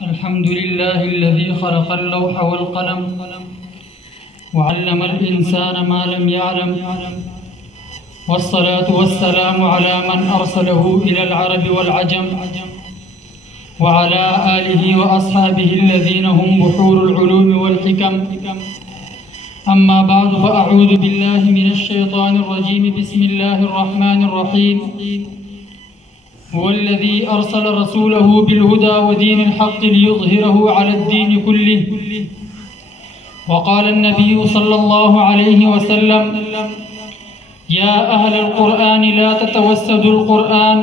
الحمد لله الذي خلق اللوح والقلم وعلم الإنسان ما لم يعلم، والصلاة والسلام على من أرسله إلى العرب والعجم وعلى آله وأصحابه الذين هم بحور العلوم والحكم. أما بعد، فأعوذ بالله من الشيطان الرجيم. بسم الله الرحمن الرحيم. هو الذي أرسل رسوله بالهدى ودين الحق ليظهره على الدين كله. وقال النبي صلى الله عليه وسلم: يا أهل القرآن لا تتوسدوا القرآن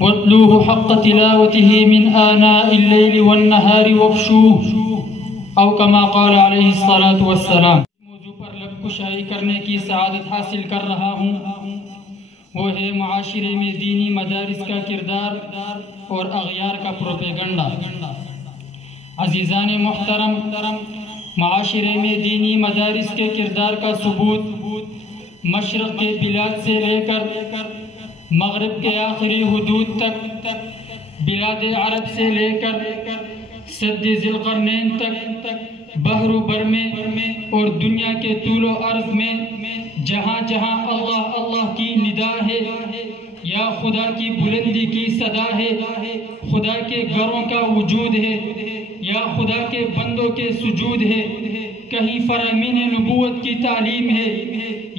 واتلوه حق تلاوته من آناء الليل والنهار وافشوه، او كما قال علیہ الصلاۃ والسلام. موضوع پر لب کشائی کرنے کی سعادت حاصل کر رہا ہوں، وہ ہے معاشرے میں دینی مدارس کا کردار اور اغیار کا پروپیگنڈا. عزیزان محترم، معاشرے میں دینی مدارس کے کردار کا ثبوت مشرق کے بلاد سے لے کر مغرب کے آخری حدود تک، بلاد عرب سے لے کر سد ذی القرنین تک، بحر و بر میں اور دنیا کے طول و عرض میں جہاں جہاں اللہ اللہ کی ندا ہے یا خدا کی بلندی کی صدا ہے، خدا کے گھروں کا وجود ہے یا خدا کے بندوں کے سجود ہے، کہیں فرامین نبوت کی تعلیم ہے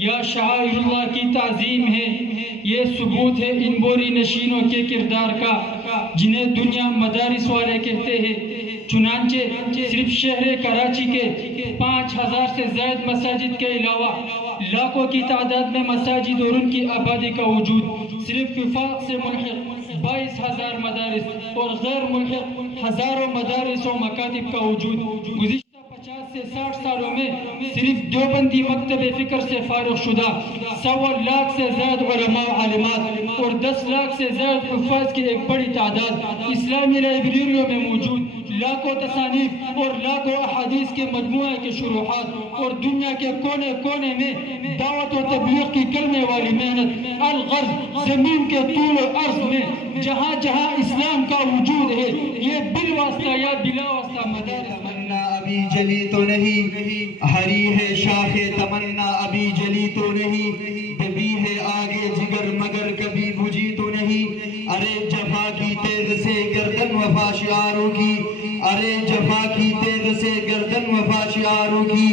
یا شعائر اللہ کی تعظیم ہے، یہ ثبوت ہے ان بوری نشینوں کے کردار کا جنہیں دنیا مدارس والے کہتے ہیں. چنانچہ صرف شہر کراچی کے 5000 سے زائد مساجد کے علاوہ لاکھوں کی تعداد میں مساجد اور ان کی آبادی کا وجود، صرف وفاق سے ملحق 22,000 مدارس اور غیر ملحق ہزاروں مدارس و مکاتب کا وجود. گزشتہ 50 سے 60 سالوں میں صرف دیوبندی مکتب فکر سے فارغ شدہ 1.25 لاکھ سے زائد علماء و عالمات اور 10 لاکھ سے زائد حفاظ کی ایک بڑی تعداد اسلامی لائبریریوں میں موجود، لاکھوں تصانیف اور لاکھوں احادیث کے مجموعے کے شروحات اور دنیا کے کونے کونے میں دعوت و تبلیغ کی کرنے والی محنت. الغرض زمین کے طول و عرض میں جہاں جہاں اسلام کا وجود ہے، یہ بالواسطہ یا بلا واسطہ مدارس. تمنا ابھی جلی تو نہیں، ہری ہے شاخ تمنا ابھی جلی تو نہیں، دبی ہے آگے جگر مگر کبھی بجھی تو نہیں. ارے جفا کی تیغ سے گردن وفا شعاروں کی، ارے جفا کی تیغ سے گردن وفا شعاروں کی،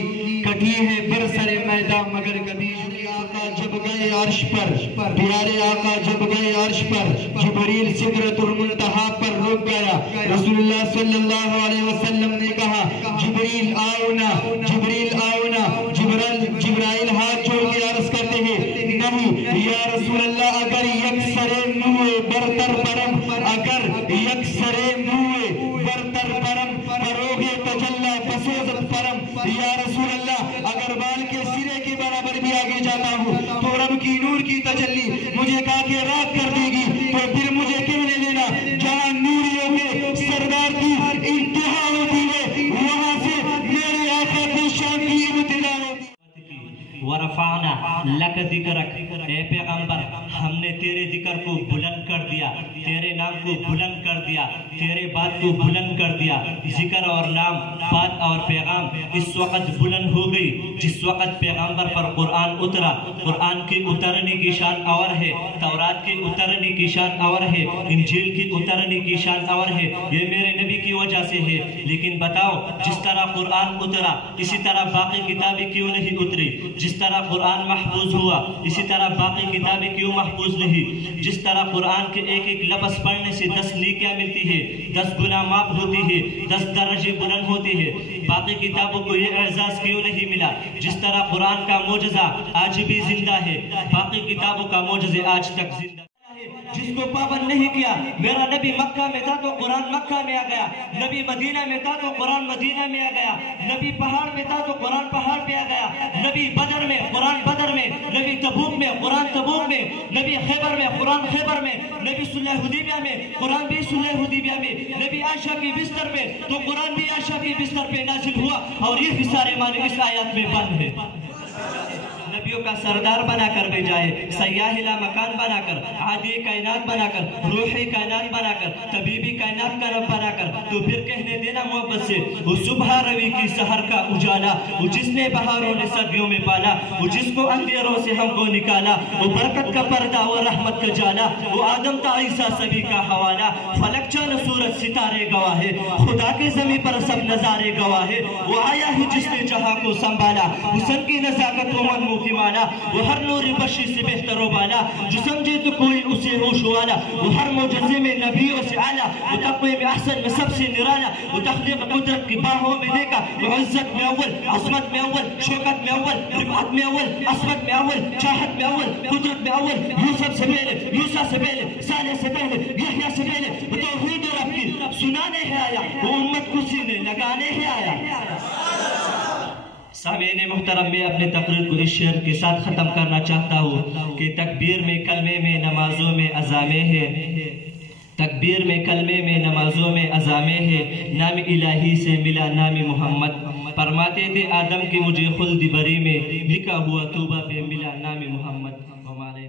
کٹی ہے برسر میدان مگر کبھی جھکی. آقا جب گئے عرش پر، پیارے آقا جب گئے عرش پر، جبریل سدرۃ المنتہا پر رک گیا. رسول اللہ صلی اللہ علیہ وسلم نے کہا: جبریل آؤ نا، جبریل آؤ نا. جبرائیل ہاتھ جوڑ کے عرض کرتے ہیں: نہیں یا رسول اللہ، اگر یکسر نوے برتر برم، اگر یکسر نوے برتر برم، فروغ تجلہ بسوزت فرم. یا رسول اللہ، اگر بال کے سرے کے برابر بھی آگے جاتا ہوں تو رب کی نور کی تجلی مجھے کہا کہ رات کر دے گی، تو پھر مجھے کیوں نہیں لینا؟ جہاں نوریوں کے سردار کی انتہا ہوتی ہے، وہاں سے میرے آقا کی شان کی ابتدا ہوتی ہے. ورفعنا لک ذکرک، اے پیغمبر ہم نے تیرے ذکر کو بلند کر دیا، تیرے نام کو بلند کر دیا، تیرے بات کو بلند کر دیا. ذکر اور نام، بات اور پیغام اس وقت بلند ہو گئی جس وقت پیغمبر پر قرآن اترا. قرآن کی اترنے کی شان اور ہے، تورات کی اترنے کی شان اور ہے، انجیل کی اترنے کی شان اور ہے. یہ میرے نبی کی وجہ سے ہے. لیکن بتاؤ، جس طرح قرآن اترا اسی طرح باقی کتابیں کیوں نہیں اتری؟ جس طرح قرآن محفوظ ہوا اسی طرح باقی کتابیں کیوں محفوظ نہیں؟ جس طرح قرآن کے ایک ایک لفظ پڑھنے سے 10 نیکیاں ملتی ہے، 10 گناہ معاف ہوتی ہے، 10 درجے بلند ہوتے ہیں، باقی کتابوں کو یہ اعزاز کیوں نہیں ملا؟ جس طرح قرآن کا معجزہ آج بھی زندہ ہے، باقی کتابوں کا معجزہ آج تک زندہ. جس کو پابند نہیں کیا. میرا نبی مکہ میں تھا تو قرآن مکہ میں آ گیا، نبی مدینہ میں تھا تو قرآن مدینہ میں آ گیا، نبی پہاڑ میں تھا تو قرآن پہاڑ پہ آ گیا، نبی بدر میں قرآن بدر میں، نبی تبوک میں قرآن تبوک میں، نبی خیبر میں قرآن خیبر میں، نبی صلح حدیبیہ میں قرآن بھی صلح حدیبیہ میں، نبی عائشہ کی بستر میں تو قرآن بھی عائشہ کی بستر پہ نازل ہوا. اور یہ بھی سارے معنی اس آیات میں بند ہے. نبی نبیوں کا سردار بنا کر بھیجائے، سیاح لا مکان بنا کر، عادی کائنات بنا کر، روحی کائنات بنا کر، طبیبی کائنات کا رب بنا کر، تو پھر کہنے دینا محبت سے وہ صبح روی کی سحر کا اجالا، وہ جس نے بہاروں نے صدیوں میں پالا، وہ جس کو اندھیروں سے ہم کو نکالا، وہ برکت کا پردہ وہ رحمت کا جالا، وہ آدم تا عیسیٰ سبھی کا حوالہ، فلک چاند سورج ستارے گواہ ہے، خدا کے زمین پر سب نظارے گواہ ہے، وہ آیا ہی جس نے جہاں کو سنبھالا، حسن کی نزاکت و منمو کی مالا، وہ ہر نور بشی سے بہتر و بالا، جو سمجھے تو کوئی اسے ہوش والا، وہ ہر معجزے میں نبیوں سے اعلیٰ، وہ تقوی میں احسن میں سب سے نرالا، وہ تخلیق قدرت کی باہوں میں دیکھا، وہ عزت میں اول، عظمت میں اول، شوکت میں اول، رفعت میں اول، عصمت میں اول، چاہت میں اول، قدرت میں اول، یوسف سے پہلے، یوسف سے پہلے، صالح سے پہلے، یحییٰ سے پہلے، وہ توحید رب کی سنانے ہے آیا، وہ امت کو سینے لگانے ہے آیا۔ سامعین محترم، میں اپنے تقریر کو اس شعر کے ساتھ ختم کرنا چاہتا ہوں کہ تکبیر میں کلمے میں نمازوں میں عزامے ہے، تکبیر میں کلمے میں نمازوں میں عزامے ہے، نام الہی سے ملا نام محمد، فرماتے تھے آدم کی مجھے خلد بری میں، لکھا ہوا توبہ پہ ملا نام محمد، ہمارے